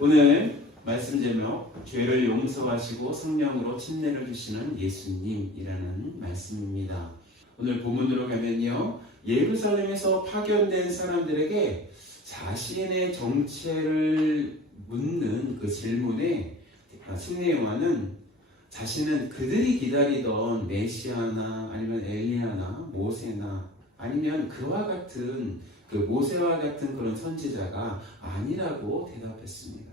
오늘 말씀 제목 죄를 용서하시고 성령으로 침례를 주시는 예수님이라는 말씀입니다. 오늘 본문으로 가면요, 예루살렘에서 파견된 사람들에게 자신의 정체를 묻는 그 질문에 침례 요한은 자신은 그들이 기다리던 메시아나 아니면 엘리야나 모세나 아니면 그와 같은 그 모세와 같은 그런 선지자가 아니라고 대답했습니다.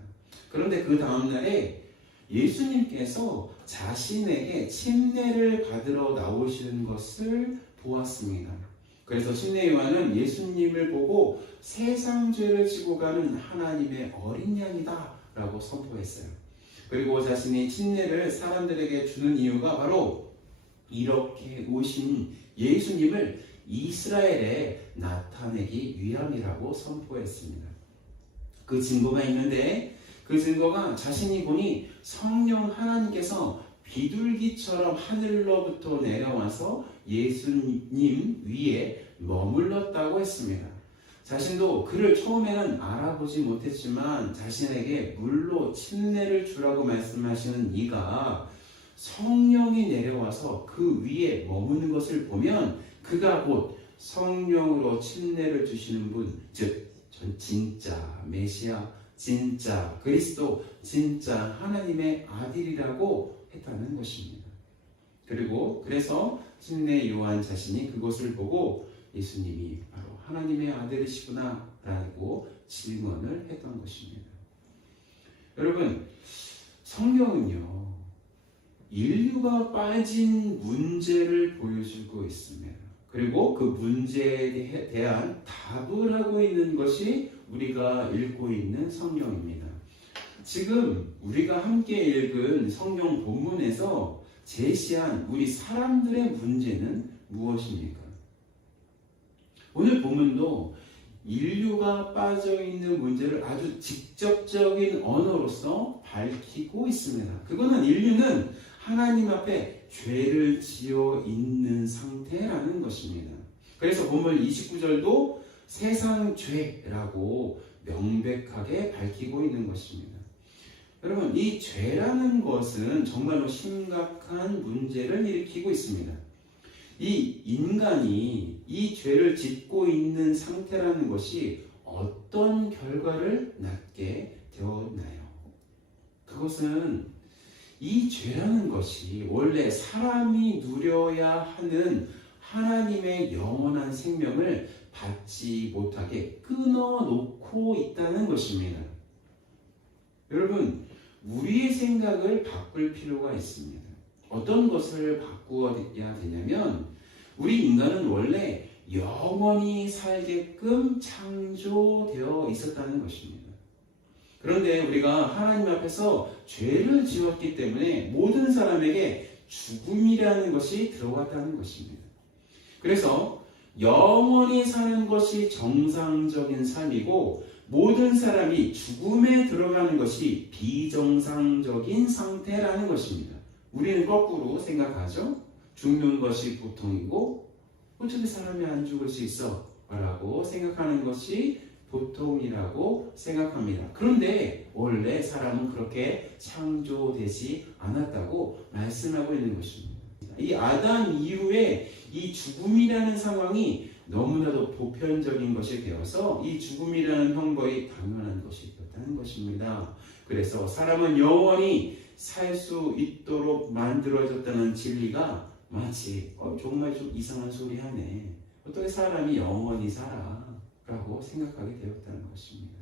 그런데 그 다음날에 예수님께서 자신에게 침례를 받으러 나오시는 것을 보았습니다. 그래서 침례 요한은 예수님을 보고 세상 죄를 지고 가는 하나님의 어린 양이다 라고 선포했어요. 그리고 자신이 침례를 사람들에게 주는 이유가 바로 이렇게 오신 예수님을 이스라엘에 나타내기 위함이라고 선포했습니다. 그 증거가 있는데 그 증거가 자신이 보니 성령 하나님께서 비둘기처럼 하늘로부터 내려와서 예수님 위에 머물렀다고 했습니다. 자신도 그를 처음에는 알아보지 못했지만 자신에게 물로 침례를 주라고 말씀하시는 이가 성령이 내려와서 그 위에 머무는 것을 보면 그가 곧 성령으로 침례를 주시는 분, 즉 진짜 메시아, 진짜 그리스도, 진짜 하나님의 아들이라고 했다는 것입니다. 그래서 침례 요한 자신이 그것을 보고 예수님이 바로 하나님의 아들이시구나 라고 질문을 했던 것입니다. 여러분, 성경은요, 인류가 빠진 문제를 보여주고 있습니다. 그리고 그 문제에 대한 답을 하고 있는 것이 우리가 읽고 있는 성경입니다. 지금 우리가 함께 읽은 성경 본문에서 제시한 우리 사람들의 문제는 무엇입니까? 오늘 본문도 인류가 빠져있는 문제를 아주 직접적인 언어로서 밝히고 있습니다. 그거는 인류는 하나님 앞에 죄를 지어 있는 상태라는 것입니다. 그래서 본문 29절도 세상 죄라고 명백하게 밝히고 있는 것입니다. 여러분, 이 죄라는 것은 정말로 심각한 문제를 일으키고 있습니다. 이 인간이 이 죄를 짓고 있는 상태라는 것이 어떤 결과를 낳게 되었나요? 그것은 이 죄라는 것이 원래 사람이 누려야 하는 하나님의 영원한 생명을 받지 못하게 끊어놓고 있다는 것입니다. 여러분, 우리의 생각을 바꿀 필요가 있습니다. 어떤 것을 바꾸어야 되냐면, 우리 인간은 원래 영원히 살게끔 창조되어 있었다는 것입니다. 그런데 우리가 하나님 앞에서 죄를 지었기 때문에 모든 사람에게 죽음이라는 것이 들어갔다는 것입니다. 그래서 영원히 사는 것이 정상적인 삶이고 모든 사람이 죽음에 들어가는 것이 비정상적인 상태라는 것입니다. 우리는 거꾸로 생각하죠. 죽는 것이 보통이고 어떻게 사람이 안 죽을 수 있어? 라고 생각하는 것이 보통이라고 생각합니다. 그런데 원래 사람은 그렇게 창조되지 않았다고 말씀하고 있는 것입니다. 이 아담 이후에 이 죽음이라는 상황이 너무나도 보편적인 것이 되어서 이 죽음이라는 형벌이 당연한 것이 되었다는 것입니다. 그래서 사람은 영원히 살 수 있도록 만들어졌다는 진리가 마치 정말 좀 이상한 소리 하네. 어떻게 사람이 영원히 살아? 라고 생각하게 되었다는 것입니다.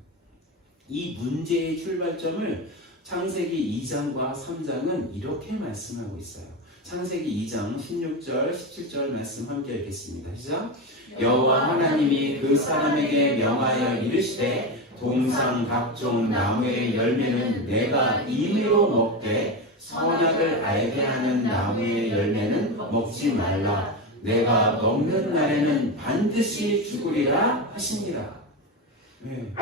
이 문제의 출발점을 창세기 2장과 3장은 이렇게 말씀하고 있어요. 창세기 2장 16절, 17절 말씀 함께 읽겠습니다. 시작! 여호와 하나님이 그 사람에게 명하여 이르시되 동상 각종 나무의 열매는 내가 임의로 먹되 선악을 알게 하는 나무의 열매는 먹지 말라. 내가 먹는 날에는 반드시 죽으리라 하시니라. 네.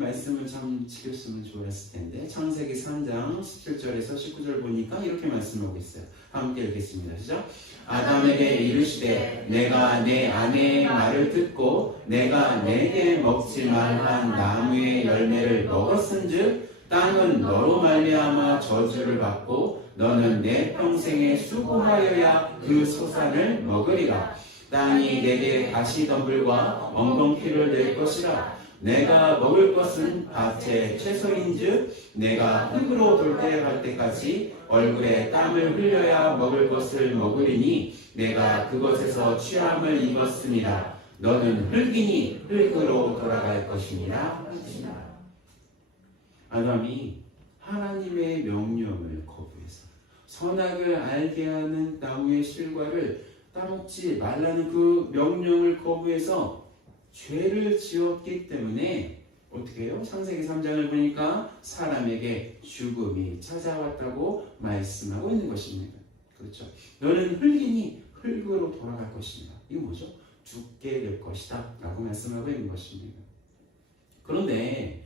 말씀을 참 지켰으면 좋았을 텐데 창세기 3장 17절에서 19절 보니까 이렇게 말씀하고 있어요. 함께 읽겠습니다. 시작. 아담에게 이르시되 내가 내 아내의 말을 듣고 내가 내게 먹지 말란 나무의 열매를 먹었은즉 땅은 너로 말미암아 저주를 받고 너는 내 평생에 수고하여야 그 소산을 먹으리라. 땅이 내게 가시덤불과 엉겅퀴를 낼 것이라. 내가 먹을 것은 밭의 채소인즉 내가 흙으로 돌대할 때까지 얼굴에 땀을 흘려야 먹을 것을 먹으리니 내가 그것에서 취함을 입었습니다. 너는 흙이니 흙으로 돌아갈 것이니라. 아담이 하나님의 명령을 거부해서 선악을 알게 하는 나무의 실과를 따먹지 말라는 그 명령을 거부해서 죄를 지었기 때문에 어떻게 해요? 창세기 3장을 보니까 사람에게 죽음이 찾아왔다고 말씀하고 있는 것입니다. 그렇죠? 너는 흙이니 흙으로 돌아갈 것입니다. 이거 뭐죠? 죽게 될 것이다 라고 말씀하고 있는 것입니다. 그런데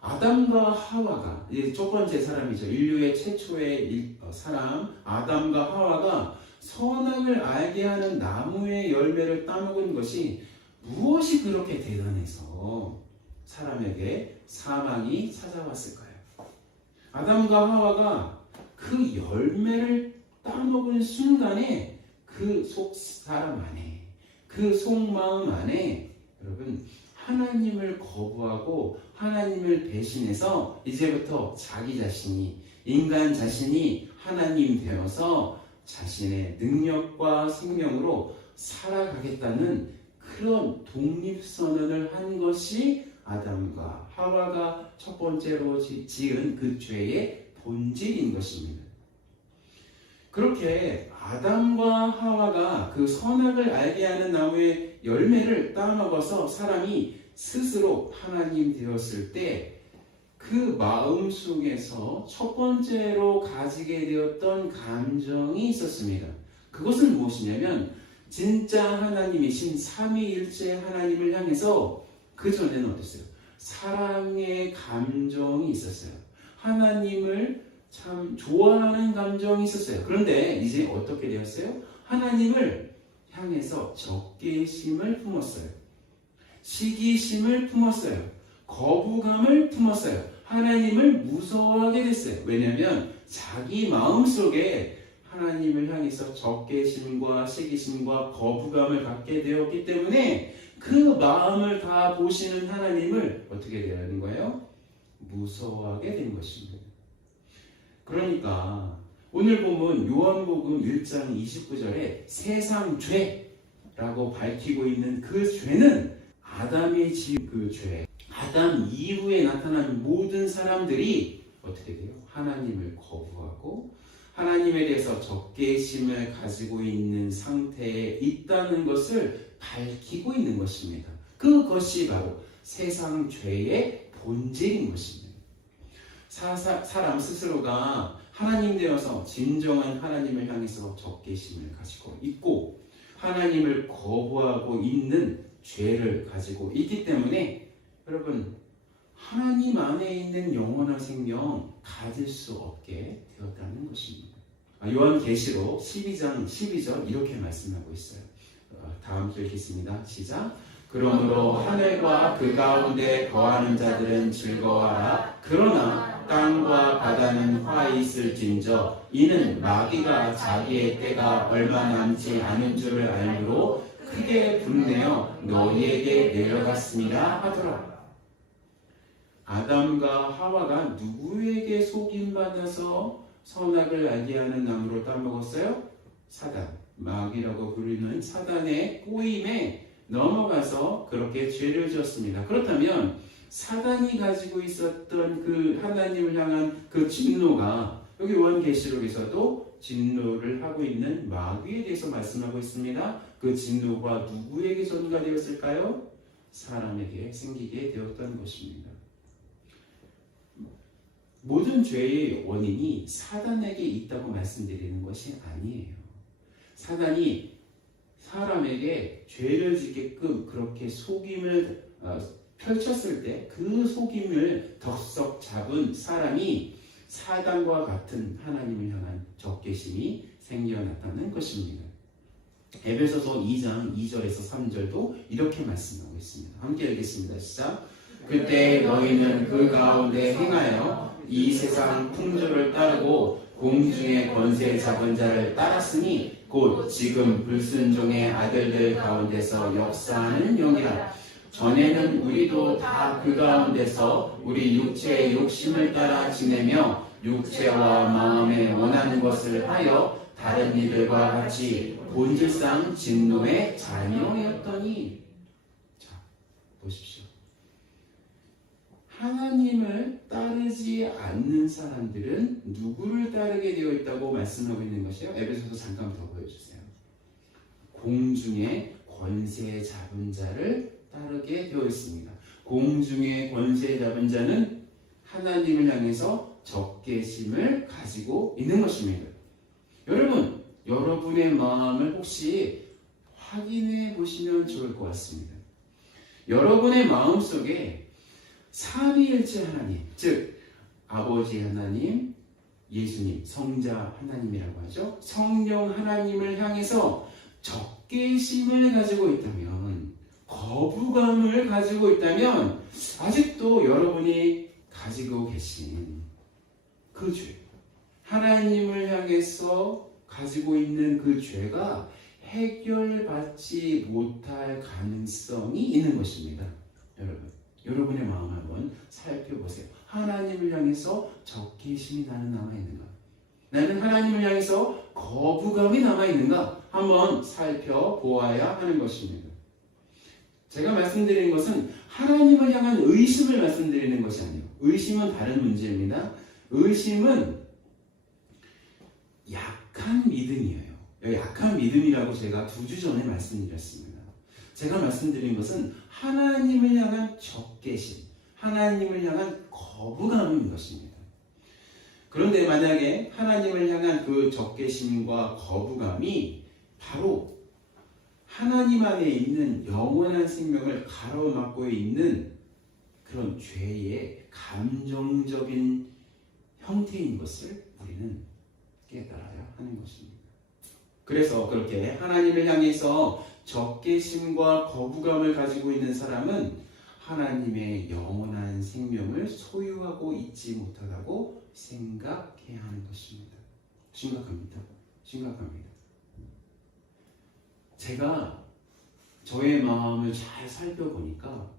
아담과 하와가 이제 첫 번째 사람이죠. 인류의 최초의 사람 아담과 하와가 선악을 알게 하는 나무의 열매를 따먹은 것이 무엇이 그렇게 대단해서 사람에게 사망이 찾아왔을까요? 아담과 하와가 그 열매를 따먹은 순간에 그 사람 안에, 그 속마음 안에 여러분 하나님을 거부하고 하나님을 배신해서 이제부터 자기 자신이, 인간 자신이 하나님 되어서 자신의 능력과 생명으로 살아가겠다는 그런 독립선언을 한 것이 아담과 하와가 첫 번째로 지은 그 죄의 본질인 것입니다. 그렇게 아담과 하와가 그 선악을 알게 하는 나무의 열매를 따먹어서 사람이 스스로 하나님 되었을 때 그 마음 속에서 첫 번째로 가지게 되었던 감정이 있었습니다. 그것은 무엇이냐면 진짜 하나님이신 삼위일체 하나님을 향해서 그전에는 어땠어요? 사랑의 감정이 있었어요. 하나님을 참 좋아하는 감정이 있었어요. 그런데 이제 어떻게 되었어요? 하나님을 향해서 적개심을 품었어요. 시기심을 품었어요. 거부감을 품었어요. 하나님을 무서워하게 됐어요. 왜냐하면 자기 마음속에 하나님을 향해서 적개심과 시기심과 거부감을 갖게 되었기 때문에 그 마음을 다 보시는 하나님을 어떻게 되는 거예요? 무서워하게 된 것입니다. 그러니까 오늘 보면 요한복음 1장 29절에 세상 죄라고 밝히고 있는 그 죄는 아담이 지은 그 죄, 아담 이후에 나타난 모든 사람들이 어떻게 돼요? 하나님을 거부하고 하나님에 대해서 적개심을 가지고 있는 상태에 있다는 것을 밝히고 있는 것입니다. 그것이 바로 세상 죄의 본질인 것입니다. 사람 스스로가 하나님 되어서 진정한 하나님을 향해서 적개심을 가지고 있고 하나님을 거부하고 있는 죄를 가지고 있기 때문에 여러분 하나님 안에 있는 영원한 생명 가질 수 없게 되었다는 것입니다. 요한계시록 12장 12절 이렇게 말씀하고 있어요. 다음 주 읽겠습니다. 시작. 그러므로 하늘과 그 가운데 거하는 자들은 즐거워하라. 그러나 땅과 바다는 화해 있을진저 이는 마귀가 자기의 때가 얼마 남지 않은 줄을 알므로 크게 분내어 너희에게 내려갔습니다 하더라. 아담과 하와가 누구에게 속임받아서 선악을 알게 하는 나무를 따먹었어요? 사단, 마귀라고 부르는 사단의 꼬임에 넘어가서 그렇게 죄를 지었습니다. 그렇다면 사단이 가지고 있었던 그 하나님을 향한 그 진노가 여기 요한계시록에서도 진노를 하고 있는 마귀에 대해서 말씀하고 있습니다. 그 진노가 누구에게 전가되었을까요? 사람에게 생기게 되었다는 것입니다. 모든 죄의 원인이 사단에게 있다고 말씀드리는 것이 아니에요. 사단이 사람에게 죄를 짓게끔 그렇게 속임을 펼쳤을 때 그 속임을 덥석 잡은 사람이 사단과 같은 하나님을 향한 적개심이 생겨났다는 것입니다. 에베소서 2장 2절에서 3절도 이렇게 말씀하고 있습니다. 함께 읽겠습니다. 시작. 그때 너희는 그 가운데 행하여 이 세상 풍조를 따르고 공중의 권세 잡은 자를 따랐으니 곧 지금 불순종의 아들들 가운데서 역사하는 영이라. 전에는 우리도 다 그 가운데서 우리 육체의 욕심을 따라 지내며 육체와 마음에 원하는 것을 하여 다른 이들과 같이 본질상 진노의 자녀였더니. 자, 보십시오. 하나님을 따르지 않는 사람들은 누구를 따르게 되어 있다고 말씀하고 있는 것이요? 에베소서 잠깐 더 보여주세요. 공중의 권세 잡은 자를 따르게 되어 있습니다. 공중의 권세 잡은 자는 하나님을 향해서 적개심을 가지고 있는 것입니다. 여러분, 여러분의 마음을 혹시 확인해 보시면 좋을 것 같습니다. 여러분의 마음 속에 삼위일체 하나님, 즉 아버지 하나님, 예수님, 성자 하나님이라고 하죠. 성령 하나님을 향해서 적개심을 가지고 있다면, 거부감을 가지고 있다면 아직도 여러분이 가지고 계신 그 죄, 하나님을 향해서 가지고 있는 그 죄가 해결받지 못할 가능성이 있는 것입니다. 여러분의 마음 한번 살펴보세요. 하나님을 향해서 적개심이 나는 남아있는가? 나는 하나님을 향해서 거부감이 남아있는가? 한번 살펴보아야 하는 것입니다. 제가 말씀드리는 것은 하나님을 향한 의심을 말씀드리는 것이 아니에요. 의심은 다른 문제입니다. 의심은 약한 믿음이에요. 약한 믿음이라고 제가 2주 전에 말씀드렸습니다. 제가 말씀드린 것은 하나님을 향한 적개심, 하나님을 향한 거부감인 것입니다. 그런데 만약에 하나님을 향한 그 적개심과 거부감이 바로 하나님 안에 있는 영원한 생명을 가로막고 있는 그런 죄의 감정적인 형태인 것을 우리는 깨달아야 하는 것입니다. 그래서 그렇게 하나님을 향해서 적개심과 거부감을 가지고 있는 사람은 하나님의 영원한 생명을 소유하고 있지 못하다고 생각해야 하는 것입니다. 심각합니다. 심각합니다. 제가 저의 마음을 잘 살펴보니까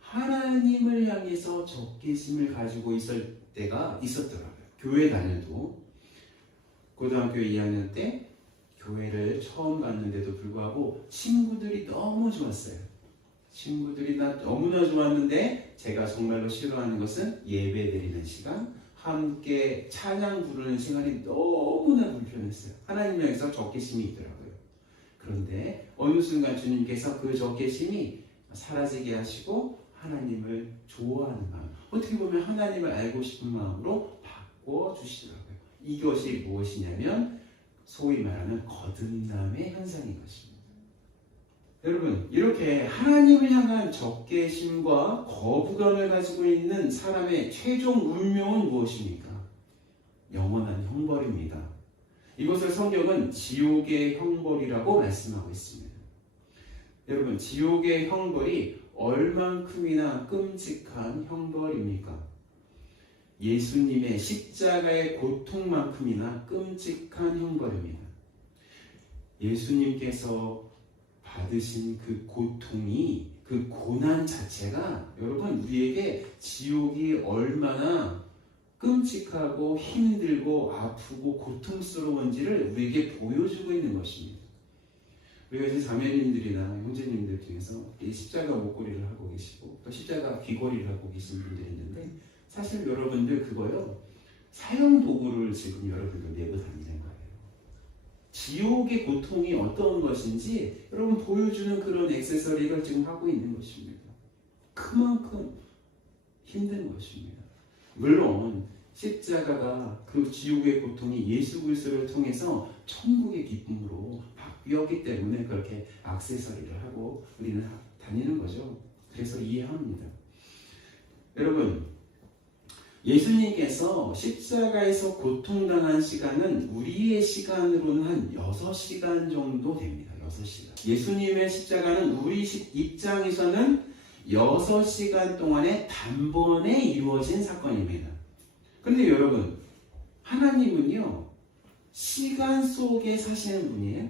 하나님을 향해서 적개심을 가지고 있을 때가 있었더라고요. 교회 다녀도 고등학교 2학년 때 교회를 처음 갔는데도 불구하고 친구들이 너무 좋았어요. 친구들이 너무나 좋았는데 제가 정말로 싫어하는 것은 예배 드리는 시간, 함께 찬양 부르는 시간이 너무나 불편했어요. 하나님 향해서 적개심이 있더라고요. 그런데 어느 순간 주님께서 그 적개심이 사라지게 하시고 하나님을 좋아하는 마음, 어떻게 보면 하나님을 알고 싶은 마음으로 바꿔주시더라고요. 이것이 무엇이냐면 소위 말하는 거듭남의 현상인 것입니다. 여러분, 이렇게 하나님을 향한 적개심과 거부감을 가지고 있는 사람의 최종 운명은 무엇입니까? 영원한 형벌입니다. 이것을 성경은 지옥의 형벌이라고 말씀하고 있습니다. 여러분, 지옥의 형벌이 얼만큼이나 끔찍한 형벌입니까? 예수님의 십자가의 고통만큼이나 끔찍한 형벌입니다. 예수님께서 받으신 그 고통이, 그 고난 자체가 여러분 우리에게 지옥이 얼마나 끔찍하고 힘들고 아프고 고통스러운지를 우리에게 보여주고 있는 것입니다. 우리가 이제 자매님들이나 형제님들 중에서 이 십자가 목걸이를 하고 계시고 또 십자가 귀걸이를 하고 계신 분들이 있는데 사실 여러분들 그거요, 사형 도구를 지금 여러분들 메고 다니는 거예요. 지옥의 고통이 어떤 것인지 여러분 보여주는 그런 액세서리를 지금 하고 있는 것입니다. 그만큼 힘든 것입니다. 물론 십자가가 그 지옥의 고통이 예수 그리스도를 통해서 천국의 기쁨으로 바뀌었기 때문에 그렇게 액세서리를 하고 우리는 다니는 거죠. 그래서 이해합니다. 여러분, 예수님께서 십자가에서 고통당한 시간은 우리의 시간으로는 한 6시간 정도 됩니다. 6시간. 예수님의 십자가는 우리 입장에서는 6시간 동안에 단번에 이루어진 사건입니다. 그런데 여러분, 하나님은요, 시간 속에 사시는 분이에요?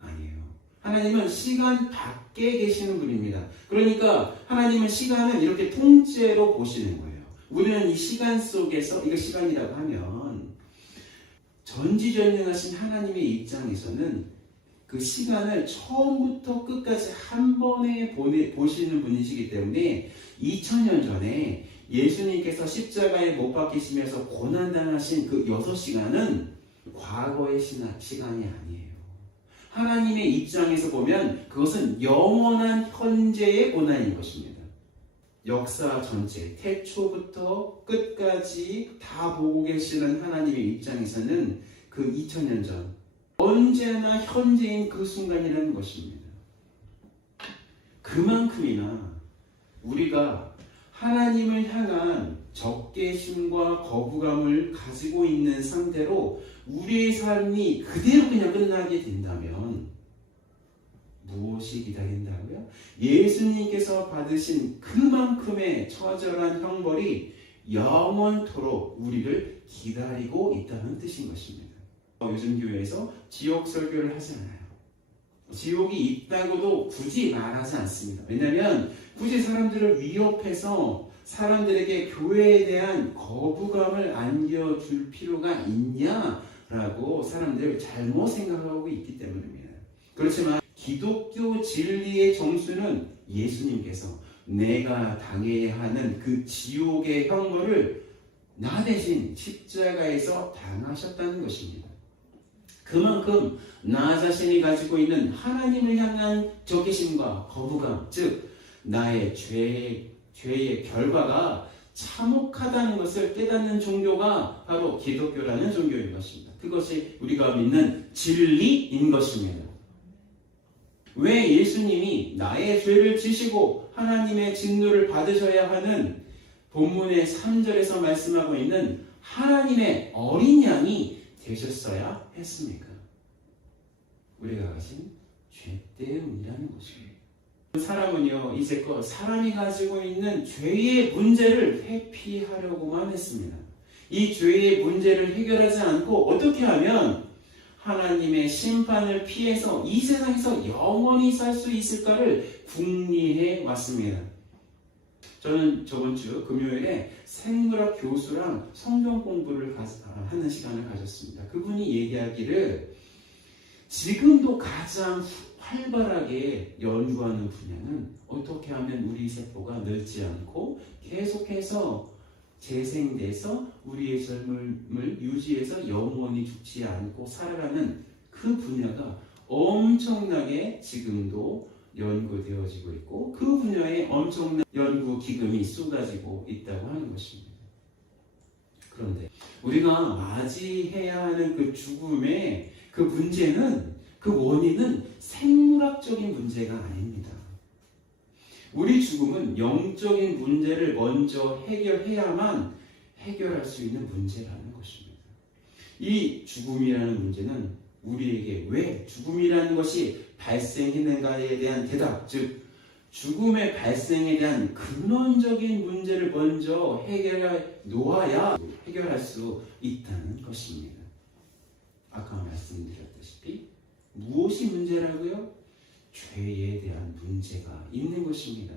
아니에요. 하나님은 시간 밖에 계시는 분입니다. 그러니까 하나님은 시간은 이렇게 통째로 보시는 거예요. 우리는 이 시간 속에서, 이거 시간이라고 하면 전지전능하신 하나님의 입장에서는 그 시간을 처음부터 끝까지 한 번에 보시는 분이시기 때문에 2000년 전에 예수님께서 십자가에 못 박히시면서 고난당하신 그 6시간은 과거의 시간이 아니에요. 하나님의 입장에서 보면 그것은 영원한 현재의 고난인 것입니다. 역사 전체, 태초부터 끝까지 다 보고 계시는 하나님의 입장에서는 그 2000년 전, 언제나 현재인 그 순간이라는 것입니다. 그만큼이나 우리가 하나님을 향한 적개심과 거부감을 가지고 있는 상태로 우리의 삶이 그대로 그냥 끝나게 된다면 무엇이 기다린다고요? 예수님께서 받으신 그만큼의 처절한 형벌이 영원토록 우리를 기다리고 있다는 뜻인 것입니다. 요즘 교회에서 지옥 설교를 하지 않아요. 지옥이 있다고도 굳이 말하지 않습니다. 왜냐하면 굳이 사람들을 위협해서 사람들에게 교회에 대한 거부감을 안겨줄 필요가 있냐라고 사람들을 잘못 생각하고 있기 때문입니다. 그렇지만 기독교 진리의 정수는 예수님께서 내가 당해야 하는 그 지옥의 형벌을 나 대신 십자가에서 당하셨다는 것입니다. 그만큼 나 자신이 가지고 있는 하나님을 향한 적개심과 거부감, 즉 나의 죄의 결과가 참혹하다는 것을 깨닫는 종교가 바로 기독교라는 종교인 것입니다. 그것이 우리가 믿는 진리인 것입니다. 왜 예수님이 나의 죄를 지시고 하나님의 진노를 받으셔야 하는 본문의 3절에서 말씀하고 있는 하나님의 어린 양이 되셨어야 했습니까? 우리가 가진 죄 때문이라는 것입니다. 사람은요, 이제껏 사람이 가지고 있는 죄의 문제를 회피하려고만 했습니다. 이 죄의 문제를 해결하지 않고 어떻게 하면 하나님의 심판을 피해서 이 세상에서 영원히 살 수 있을까를 궁리해 왔습니다. 저는 저번 주 금요일에 생물학 교수랑 성경 공부를 하는 시간을 가졌습니다. 그분이 얘기하기를 지금도 가장 활발하게 연구하는 분야는 어떻게 하면 우리 세포가 늙지 않고 계속해서 재생돼서 우리의 젊음을 유지해서 영원히 죽지 않고 살아가는 그 분야가 엄청나게 지금도 연구되어지고 있고 그 분야에 엄청난 연구 기금이 쏟아지고 있다고 하는 것입니다. 그런데 우리가 맞이해야 하는 그 죽음의 그 문제는, 그 원인은 생물학적인 문제가 아닙니다. 우리 죽음은 영적인 문제를 먼저 해결해야만 해결할 수 있는 문제라는 것입니다. 이 죽음이라는 문제는 우리에게 왜 죽음이라는 것이 발생했는가에 대한 대답, 즉 죽음의 발생에 대한 근원적인 문제를 먼저 해결해 놓아야 해결할 수 있다는 것입니다. 아까 말씀드렸다시피 무엇이 문제라고요? 죄에 대한 문제가 있는 것입니다.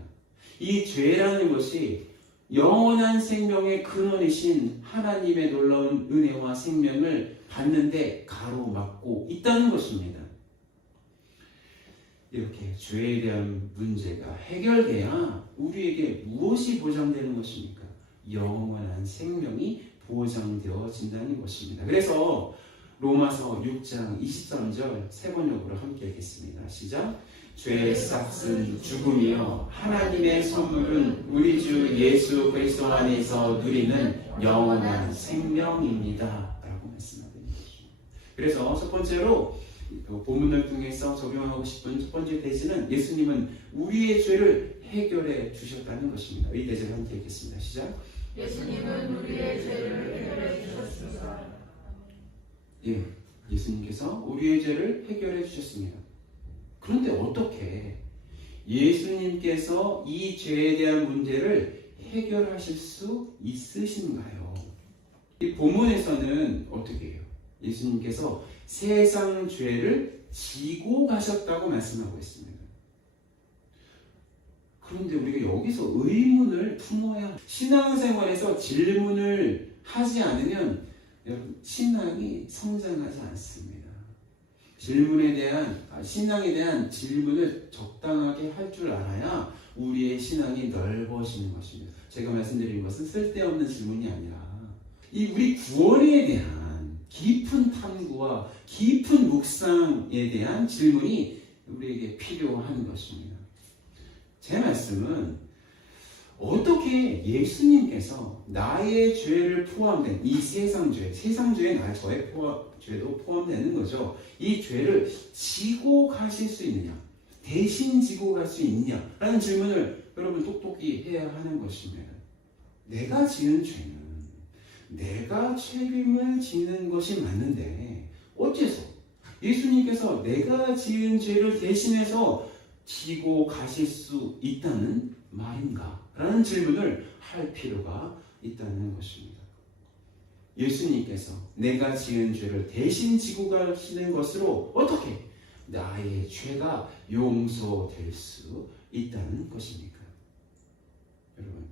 이 죄라는 것이 영원한 생명의 근원이신 하나님의 놀라운 은혜와 생명을 받는데 가로막고 있다는 것입니다. 이렇게 죄에 대한 문제가 해결돼야 우리에게 무엇이 보장되는 것입니까? 영원한 생명이 보장되어진다는 것입니다. 그래서 로마서 6장 23절 세 번역으로 함께 읽겠습니다. 시작. 죄의 싹은 죽음이요 하나님의 선물은 우리 주 예수 그리스도 안에서 누리는 영원한 생명입니다. 라고 말씀하고 있습니다. 그래서 첫 번째로 본문을 통해서 적용하고 싶은 첫 번째 대지는 예수님은 우리의 죄를 해결해 주셨다는 것입니다. 이 대지를 함께 읽겠습니다. 시작. 예수님은 우리의 죄를 해결해 주셨습니다. 예, 예수님께서 우리의 죄를 해결해 주셨습니다. 그런데 어떻게 예수님께서 이 죄에 대한 문제를 해결하실 수 있으신가요? 이 본문에서는 어떻게 해요? 예수님께서 세상 죄를 지고 가셨다고 말씀하고 있습니다. 그런데 우리가 여기서 의문을 품어야, 신앙생활에서 질문을 하지 않으면 여러분 신앙이 성장하지 않습니다. 신앙에 대한 질문을 적당하게 할 줄 알아야 우리의 신앙이 넓어지는 것입니다. 제가 말씀드린 것은 쓸데없는 질문이 아니라 우리 구원에 대한 깊은 탐구와 깊은 묵상에 대한 질문이 우리에게 필요한 것입니다. 제 말씀은 어떻게 예수님께서 나의 죄를 포함된 이 세상 죄에 저의 죄도 포함되는 거죠. 이 죄를 지고 가실 수 있느냐, 대신 지고 갈 수 있느냐라는 질문을 여러분 똑똑히 해야 하는 것입니다. 내가 지은 죄는 내가 책임을 지는 것이 맞는데 어째서 예수님께서 내가 지은 죄를 대신해서 지고 가실 수 있다는 말인가? 라는 질문을 할 필요가 있다는 것입니다. 예수님께서 내가 지은 죄를 대신 지고 가시는 것으로 어떻게 나의 죄가 용서될 수 있다는 것입니까? 여러분,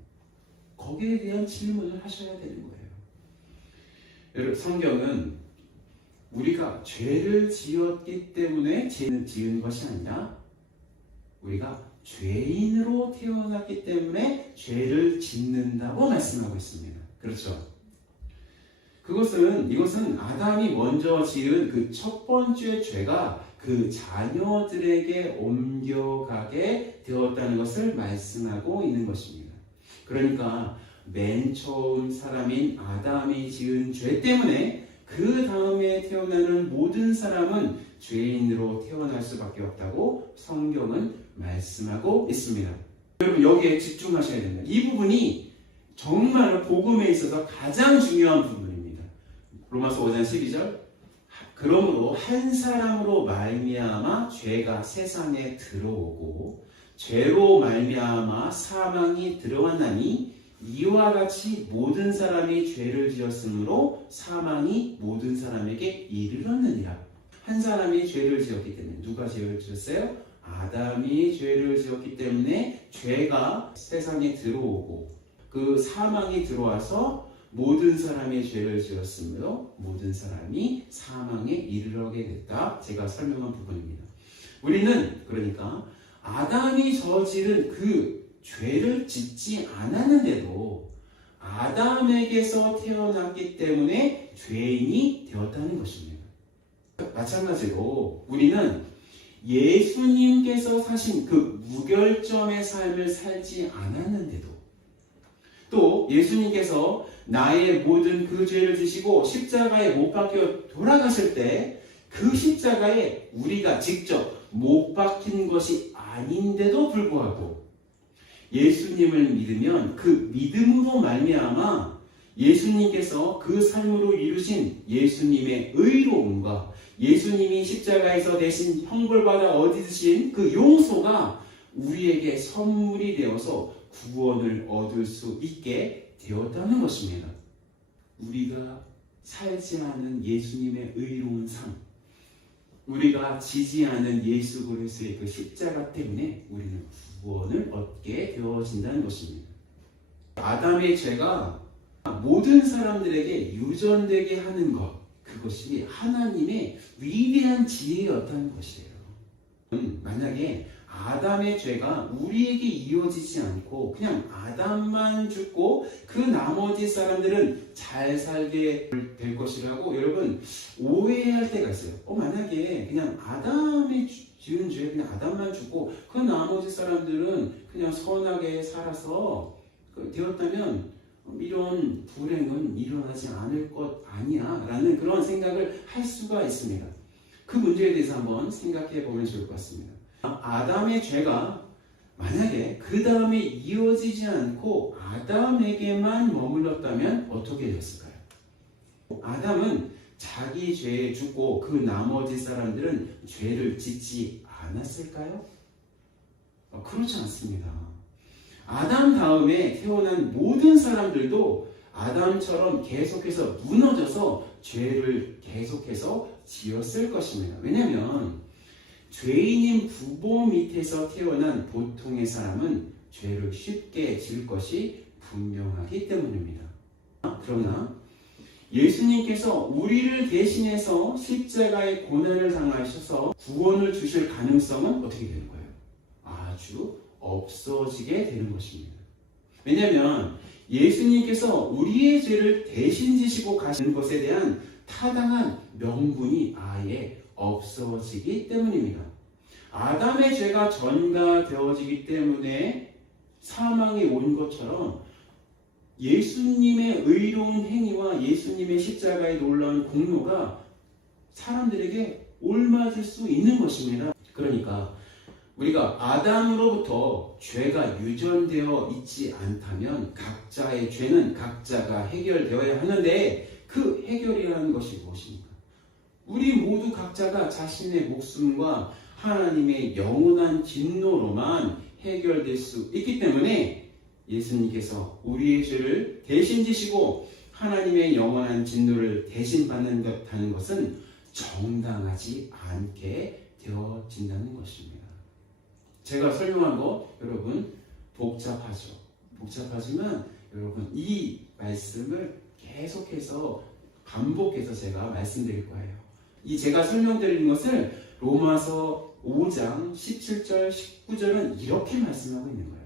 거기에 대한 질문을 하셔야 되는 거예요. 여러분, 성경은 우리가 죄를 지었기 때문에 죄를 지은 것이 아니라 우리가 죄인으로 태어났기 때문에 죄를 짓는다고 말씀하고 있습니다. 그렇죠? 이것은 아담이 먼저 지은 그 첫 번째 죄가 그 자녀들에게 옮겨가게 되었다는 것을 말씀하고 있는 것입니다. 그러니까 맨 처음 사람인 아담이 지은 죄 때문에 그 다음에 태어나는 모든 사람은 죄인으로 태어날 수밖에 없다고 성경은 말씀하고 있습니다. 여러분, 여기에 집중하셔야 됩니다. 이 부분이 정말 복음에 있어서 가장 중요한 부분입니다. 로마서 5장 12절. 그러므로 한 사람으로 말미암아 죄가 세상에 들어오고 죄로 말미암아 사망이 들어왔나니 이와 같이 모든 사람이 죄를 지었으므로 사망이 모든 사람에게 이르렀느니라. 한 사람이 죄를 지었기 때문에, 누가 죄를 지었어요? 아담이 죄를 지었기 때문에 죄가 세상에 들어오고 그 사망이 들어와서 모든 사람이 죄를 지었으므로 모든 사람이 사망에 이르게 됐다. 제가 설명한 부분입니다. 우리는 그러니까 아담이 저지른 그 죄를 짓지 않았는데도 아담에게서 태어났기 때문에 죄인이 되었다는 것입니다. 마찬가지로 우리는 예수님께서 사신 그 무결점의 삶을 살지 않았는데도 또 예수님께서 나의 모든 그 죄를 지시고 십자가에 못 박혀 돌아가실 때 그 십자가에 우리가 직접 못 박힌 것이 아닌데도 불구하고 예수님을 믿으면 그 믿음으로 말미암아 예수님께서 그 삶으로 이루신 예수님의 의로움과 예수님이 십자가에서 대신 형벌받아 얻으신 그 용서가 우리에게 선물이 되어서 구원을 얻을 수 있게 되었다는 것입니다. 우리가 살지 않은 예수님의 의로운 삶, 우리가 지지 않은 예수 그리스도의 그 십자가 때문에 우리는 구원을 얻게 되어진다는 것입니다. 아담의 죄가 모든 사람들에게 유전되게 하는 것, 그것이 하나님의 위대한 지혜였다는 것이에요. 만약에 아담의 죄가 우리에게 이어지지 않고 그냥 아담만 죽고 그 나머지 사람들은 잘 살게 될 것이라고 여러분 오해할 때가 있어요. 만약에 그냥 아담이 지은 죄 그냥 아담만 죽고 그 나머지 사람들은 그냥 선하게 살아서 되었다면 이런 불행은 일어나지 않을 것 아니야 라는 그런 생각을 할 수가 있습니다. 그 문제에 대해서 한번 생각해 보면 좋을 것 같습니다. 아담의 죄가 만약에 그 다음에 이어지지 않고 아담에게만 머물렀다면 어떻게 됐을까요? 아담은 자기 죄에 죽고 그 나머지 사람들은 죄를 짓지 않았을까요? 그렇지 않습니다. 아담 다음에 태어난 모든 사람들도 아담처럼 계속해서 무너져서 죄를 계속해서 지었을 것입니다. 왜냐하면 죄인인 부모 밑에서 태어난 보통의 사람은 죄를 쉽게 지을 것이 분명하기 때문입니다. 그러나 예수님께서 우리를 대신해서 십자가의 고난을 당하셔서 구원을 주실 가능성은 어떻게 되는 거예요? 아주 없어지게 되는 것입니다. 왜냐하면 예수님께서 우리의 죄를 대신 지시고 가시는 것에 대한 타당한 명분이 아예 없어지기 때문입니다. 아담의 죄가 전가되어지기 때문에 사망이 온 것처럼 예수님의 의로운 행위와 예수님의 십자가의 놀라운 공로가 사람들에게 올맞을 수 있는 것입니다. 그러니까 우리가 아담으로부터 죄가 유전되어 있지 않다면 각자의 죄는 각자가 해결되어야 하는데 그 해결이라는 것이 무엇입니까? 우리 모두 각자가 자신의 목숨과 하나님의 영원한 진노로만 해결될 수 있기 때문에 예수님께서 우리의 죄를 대신 지시고 하나님의 영원한 진노를 대신 받는다는 것은 정당하지 않게 되어진다는 것입니다. 제가 설명한 거 여러분 복잡하죠. 복잡하지만 여러분 이 말씀을 계속해서 반복해서 제가 말씀드릴 거예요. 이 제가 설명드리는 것을 로마서 5장 17절 19절은 이렇게 말씀하고 있는 거예요.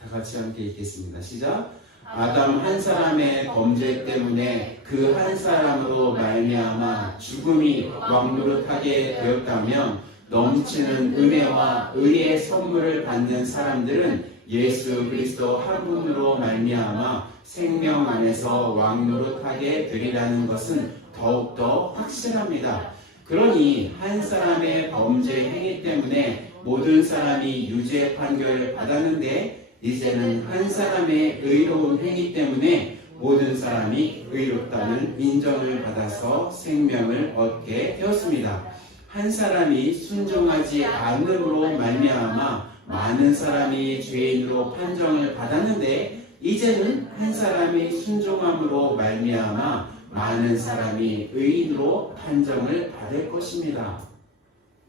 다 같이 함께 읽겠습니다. 시작. 아담 한 사람의 범죄 때문에 그 한 사람으로 말미암아 죽음이 왕노릇하게 되었다면 넘치는 은혜와 의의 선물을 받는 사람들은 예수 그리스도 한 분으로 말미암아 생명 안에서 왕노릇하게 되리라는 것은 더욱더 확실합니다. 그러니 한 사람의 범죄 행위 때문에 모든 사람이 유죄 판결을 받았는데 이제는 한 사람의 의로운 행위 때문에 모든 사람이 의롭다는 인정을 받아서 생명을 얻게 되었습니다. 한 사람이 순종하지 않음으로 말미암아 많은 사람이 죄인으로 판정을 받았는데 이제는 한 사람이 순종함으로 말미암아 많은 사람이 의인으로 판정을 받을 것입니다.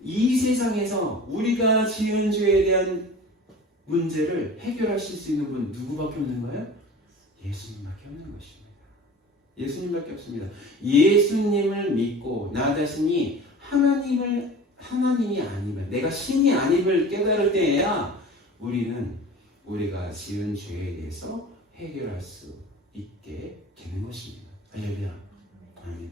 이 세상에서 우리가 지은 죄에 대한 문제를 해결하실 수 있는 분 누구밖에 없는 거예요? 예수님밖에 없는 것입니다. 예수님밖에 없습니다. 예수님을 믿고 나 자신이 하나님이 아님을, 내가 신이 아님을 깨달을 때에야 우리는 우리가 지은 죄에 대해서 해결할 수 있게 되는 것입니다. 할렐루야. 아멘.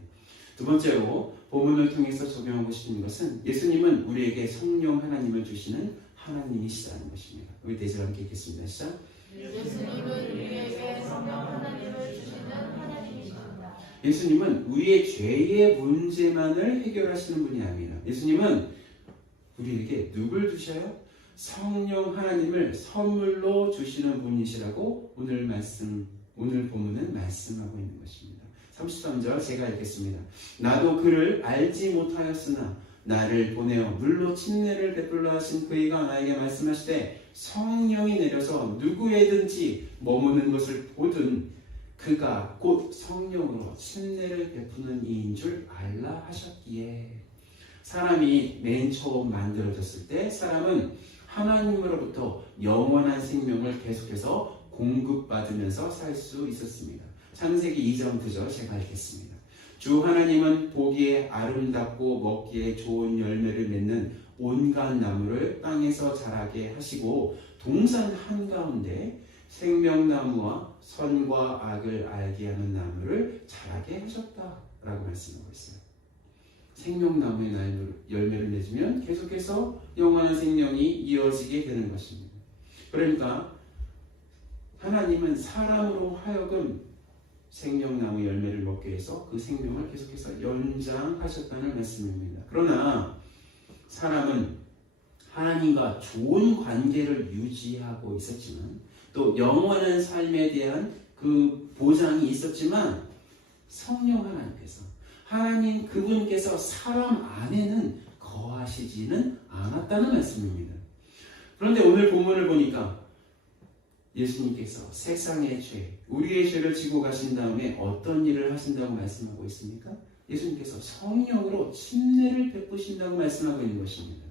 두 번째로 본문을 통해서 적용하고 싶은 것은 예수님은 우리에게 성령 하나님을 주시는 하나님이시라는 것입니다. 우리 대절 함께 읽겠습니다. 시작. 예수님은 우리에게 성령 하나님을 주시는 하나님이십니다. 예수님은 우리의 죄의 문제만을 해결하시는 분이 아닙니다. 예수님은 우리에게 누굴 주셔요? 성령 하나님을 선물로 주시는 분이시라고 오늘 본문은 말씀하고 있는 것입니다. 33절 제가 읽겠습니다. 나도 그를 알지 못하였으나 나를 보내어 물로 침례를 베풀라 하신 그이가 나에게 말씀하시되 성령이 내려서 누구에든지 머무는 것을 보든 그가 곧 성령으로 침례를 베푸는 이인 줄 알라 하셨기에. 사람이 맨 처음 만들어졌을 때 사람은 하나님으로부터 영원한 생명을 계속해서 공급받으면서 살 수 있었습니다. 창세기 2장 9절 제가 읽겠습니다. 주 하나님은 보기에 아름답고 먹기에 좋은 열매를 맺는 온갖 나무를 땅에서 자라게 하시고 동산 한가운데 생명나무와 선과 악을 알게 하는 나무를 자라게 하셨다라고 말씀하고 있어요. 생명나무의 열매를 맺으면 계속해서 영원한 생명이 이어지게 되는 것입니다. 그러니까 하나님은 사람으로 하여금 생명나무 열매를 먹게 해서 그 생명을 계속해서 연장하셨다는 말씀입니다. 그러나 사람은 하나님과 좋은 관계를 유지하고 있었지만 또 영원한 삶에 대한 그 보장이 있었지만 성령 하나님께서 하나님 그분께서 사람 안에는 거하시지는 않았다는 말씀입니다. 그런데 오늘 본문을 보니까 예수님께서 세상의 죄, 우리의 죄를 지고 가신 다음에 어떤 일을 하신다고 말씀하고 있습니까? 예수님께서 성령으로 침례를 베푸신다고 말씀하고 있는 것입니다.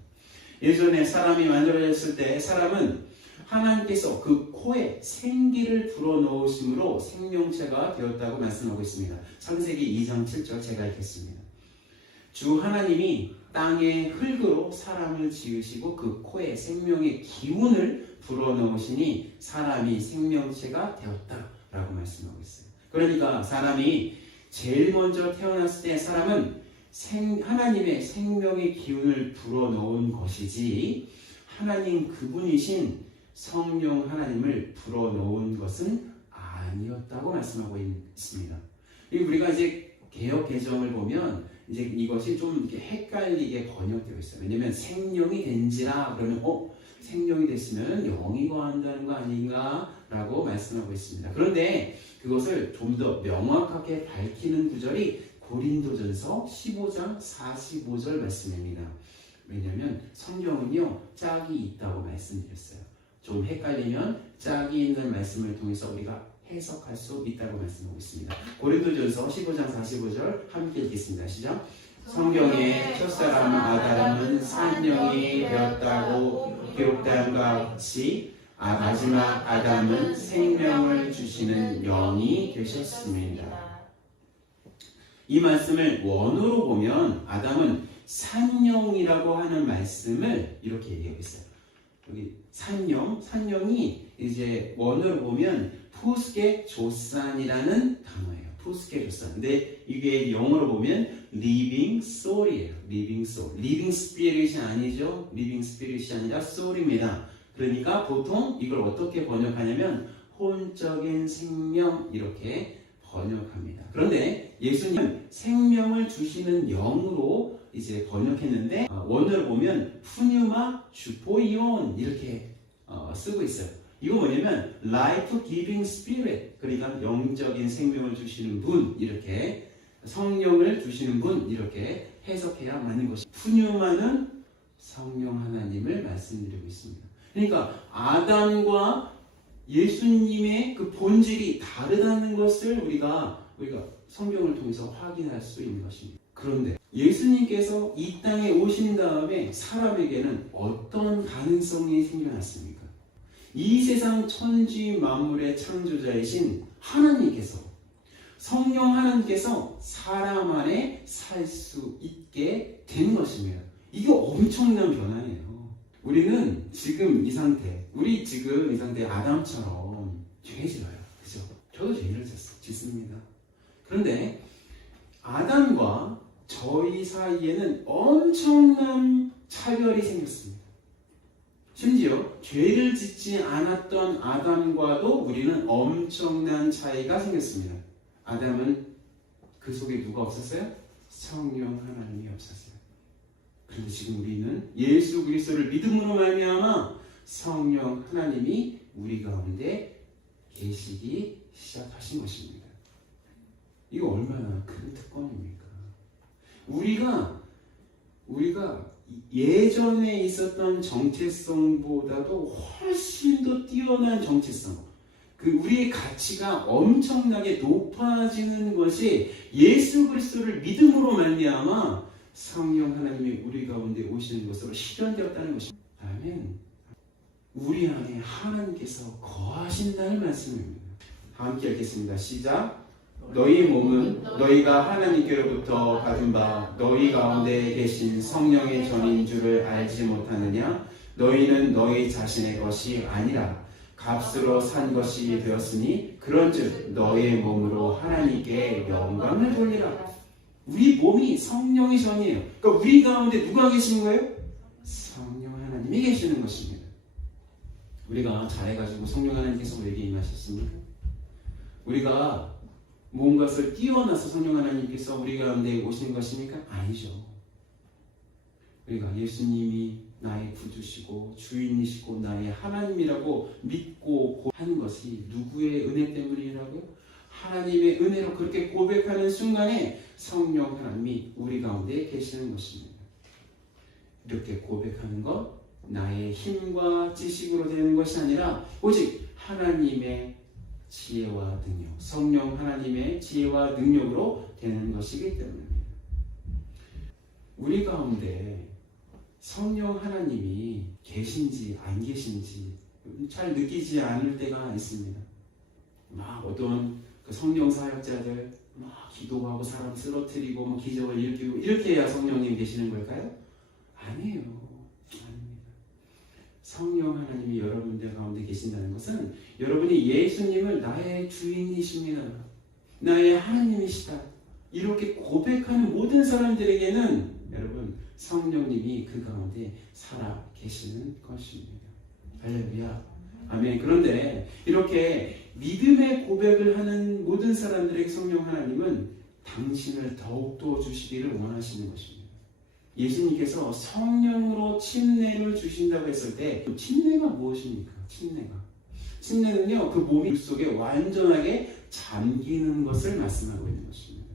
예전에 사람이 만들어졌을 때 사람은 하나님께서 그 코에 생기를 불어넣으심으로 생명체가 되었다고 말씀하고 있습니다. 창세기 2장 7절 제가 읽겠습니다. 주 하나님이 땅의 흙으로 사람을 지으시고 그 코에 생명의 기운을 불어넣으시니 사람이 생명체가 되었다라고 말씀하고 있어요. 그러니까 사람이 제일 먼저 태어났을 때 사람은 하나님의 생명의 기운을 불어넣은 것이지 하나님 그분이신 성령 하나님을 불어넣은 것은 아니었다고 말씀하고 있습니다. 우리가 이제 개역 개정을 보면 이제 이것이 좀 이렇게 헷갈리게 번역되어 있어요. 왜냐면 생명이 된지라 그러면 생명이 됐으면 영이 거한다는 거 아닌가 라고 말씀하고 있습니다. 그런데 그것을 좀 더 명확하게 밝히는 구절이 고린도전서 15장 45절 말씀입니다. 왜냐하면 성경은요 짝이 있다고 말씀드렸어요. 좀 헷갈리면 짝이 있는 말씀을 통해서 우리가 해석할 수 있다고 말씀하고 있습니다. 고린도전서 15장 45절 함께 읽겠습니다. 시작. 성경의 첫사람 아담은 산영이 되었다고 기록됨과 같이 마지막 아담은 생명을 주시는 영이 되셨습니다. 이 말씀을 원어로 보면 아담은 산영이라고 하는 말씀을 이렇게 얘기하고 있어요. 여기 산영이 이제 원어로 보면 푸스게 조산이라는 단어예요. 푸스게 조산. 근데 이게 영어로 보면 living soul이에요. living soul. living spirit이 아니죠. living spirit이 아니라 soul입니다. 그러니까 보통 이걸 어떻게 번역하냐면 혼적인 생명 이렇게 번역합니다. 그런데 예수님은 생명을 주시는 영으로 이제 번역했는데 원어를 보면 푸뉴마 주포이온 이렇게 쓰고 있어요. 이거 뭐냐면 life giving spirit 그러니까 영적인 생명을 주시는 분 이렇게 성령을 주시는 분 이렇게 해석해야 맞는 것이 푸뉴마는 성령 하나님을 말씀드리고 있습니다. 그러니까 아담과 예수님의 그 본질이 다르다는 것을 우리가 성경을 통해서 확인할 수 있는 것입니다. 그런데 예수님께서 이 땅에 오신 다음에 사람에게는 어떤 가능성이 생겨났습니까? 이 세상 천지 만물의 창조자이신 하나님께서 성령 하나님께서 사람 안에 살 수 있게 된 것입니다. 이게 엄청난 변화예요. 우리는 지금 이 상태, 아담처럼 죄 지어요. 그죠? 저도 죄를 짓습니다. 그런데 아담과 저희 사이에는 엄청난 차별이 생겼습니다. 심지어 죄를 짓지 않았던 아담과도 우리는 엄청난 차이가 생겼습니다. 아담은 그 속에 누가 없었어요? 성령 하나님이 없었어요. 그런데 지금 우리는 예수 그리스도를 믿음으로 말미암아 성령 하나님이 우리 가운데 계시기 시작하신 것입니다. 이거 얼마나 큰 특권입니까? 우리가 예전에 있었던 정체성보다도 훨씬 더 뛰어난 정체성, 우리의 가치가 엄청나게 높아지는 것이 예수 그리스도를 믿음으로 말미암아 성령 하나님이 우리 가운데 오시는 것으로 실현되었다는 것입니다. 아멘. 우리 안에 하나님께서 거하신다는 말씀입니다. 함께 읽겠습니다. 시작. 너희 몸은 너희가 하나님께로부터 받은 바 너희 가운데 계신 성령의 전인 줄을 알지 못하느냐? 너희는 너희 자신의 것이 아니라 값으로 산 것이 되었으니 그런즉 너희의 몸으로 하나님께 영광을 돌리라. 우리 몸이 성령의 전이에요. 그러니까 우리 가운데 누가 계신 거예요? 성령 하나님이 계시는 것입니다. 우리가 잘해가지고 성령 하나님께서 우리에게 임하셨습니까? 우리가 뭔가를 뛰어나서 성령 하나님께서 우리 가운데 오신 것입니까? 아니죠. 우리가 예수님이 나의 구주시고 주인이시고 나의 하나님이라고 믿고 한 것이 누구의 은혜 때문이라고요? 하나님의 은혜로 그렇게 고백하는 순간에 성령 하나님이 우리 가운데 계시는 것입니다. 이렇게 고백하는 것 나의 힘과 지식으로 되는 것이 아니라 오직 하나님의 지혜와 능력, 성령 하나님의 지혜와 능력으로 되는 것이기 때문입니다. 우리 가운데 성령 하나님이 계신지 안 계신지 잘 느끼지 않을 때가 있습니다. 막 어떤 그 성령 사역자들 막 기도하고 사람 쓰러뜨리고 막 기적을 일으키고 이렇게 해야 성령님 계시는 걸까요? 아니에요. 아닙니다. 성령 하나님이 여러분들 가운데 계신다는 것은 여러분이 예수님을 나의 주인이십니다. 나의 하나님이시다. 이렇게 고백하는 모든 사람들에게는 여러분 성령님이 그 가운데 살아 계시는 것입니다. 할렐루야. 아멘. 그런데 이렇게 믿음의 고백을 하는 모든 사람들에게 성령 하나님은 당신을 더욱더 주시기를 원하시는 것입니다. 예수님께서 성령으로 침례를 주신다고 했을 때 침례가 무엇입니까? 침례는요 그 몸이 속에 완전하게 잠기는 것을 말씀하고 있는 것입니다.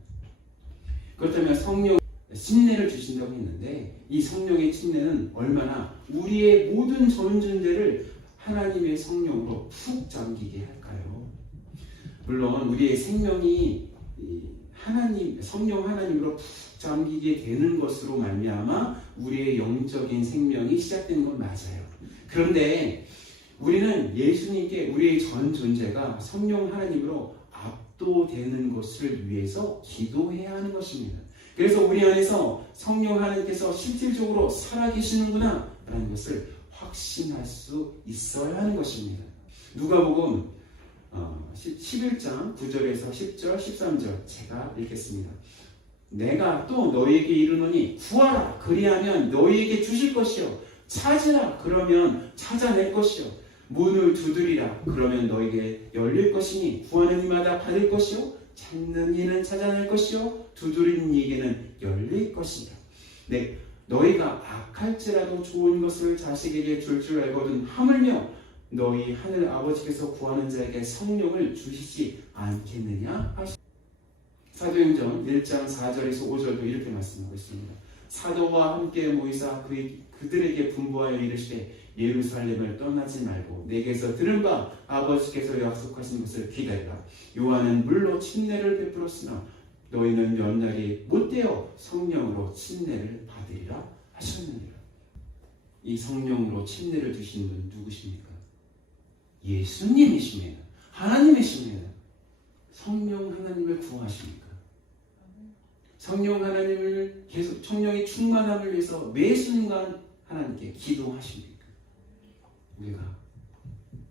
그렇다면 성령 침례를 주신다고 했는데 이 성령의 침례는 얼마나 우리의 모든 전 존재를 하나님의 성령으로 푹 잠기게 할까요? 물론 우리의 생명이 성령 하나님으로 푹 잠기게 되는 것으로 말미암아 우리의 영적인 생명이 시작되는 건 맞아요. 그런데 우리는 예수님께 우리의 전 존재가 성령 하나님으로 압도되는 것을 위해서 기도해야 하는 것입니다. 그래서 우리 안에서 성령 하나님께서 실질적으로 살아계시는구나 라는 것을 확신할 수 있어야 하는 것입니다. 누가복음 11장 9절에서 10절 13절 제가 읽겠습니다. 내가 또 너희에게 이르노니 구하라 그리하면 너희에게 주실 것이요 찾으라 그러면 찾아낼 것이요 문을 두드리라 그러면 너희에게 열릴 것이니 구하는 이마다 받을 것이요 찾는 이는 찾아낼 것이요 두드리는 이에게는 열릴 것이다. 네, 너희가 악할지라도 좋은 것을 자식에게 줄 줄 알거든 하물며 너희 하늘 아버지께서 구하는 자에게 성령을 주시지 않겠느냐 하시. 사도행전 1장 4절에서 5절도 이렇게 말씀하고 있습니다. 사도와 함께 모이사 그들에게 분부하여 이르시되 예루살렘을 떠나지 말고 내게서 들은 바 아버지께서 약속하신 것을 기다리라. 요한은 물로 침례를 베풀었으나 너희는 몇 날이 못되어 성령으로 침례를 받으리라 하셨느니라. 이 성령으로 침례를 주신 분 누구십니까? 예수님이십니다. 하나님이십니다. 성령 하나님을 구하십니까? 성령 하나님을 계속 성령의 충만함을 위해서 매 순간 하나님께 기도하십니까? 우리가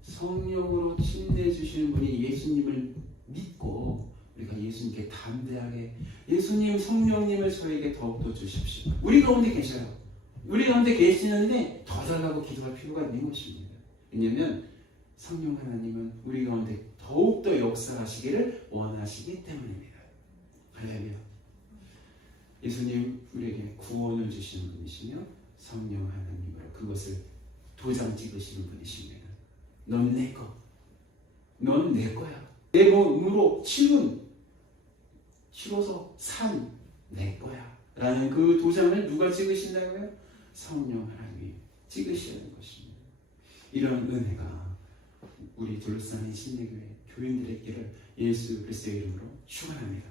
성령으로 침례 주시는 분이 예수님을 믿고 우리가 예수님께 담대하게 예수님 성령님을 저에게 더욱더 주십시오. 우리 가운데 계셔요. 우리 가운데 계시는데 더 달라고 기도할 필요가 있는 것입니다. 왜냐하면 성령 하나님은 우리 가운데 더욱더 역사하시기를 원하시기 때문입니다. 할렐루야. 예수님 우리에게 구원을 주시는 분이시며 성령 하나님으로 그것을 도장 찍으시는 분이십니다. 넌 내 거. 넌 내 거야. 내 몸으로 치러서 산 내 거야. 라는 그 도장을 누가 찍으신다고요? 성령 하나님이 찍으시는 것입니다. 이런 은혜가 우리 둘러싸인 신례교회 교인들에게를 예수 그리스도의 이름으로 축원합니다.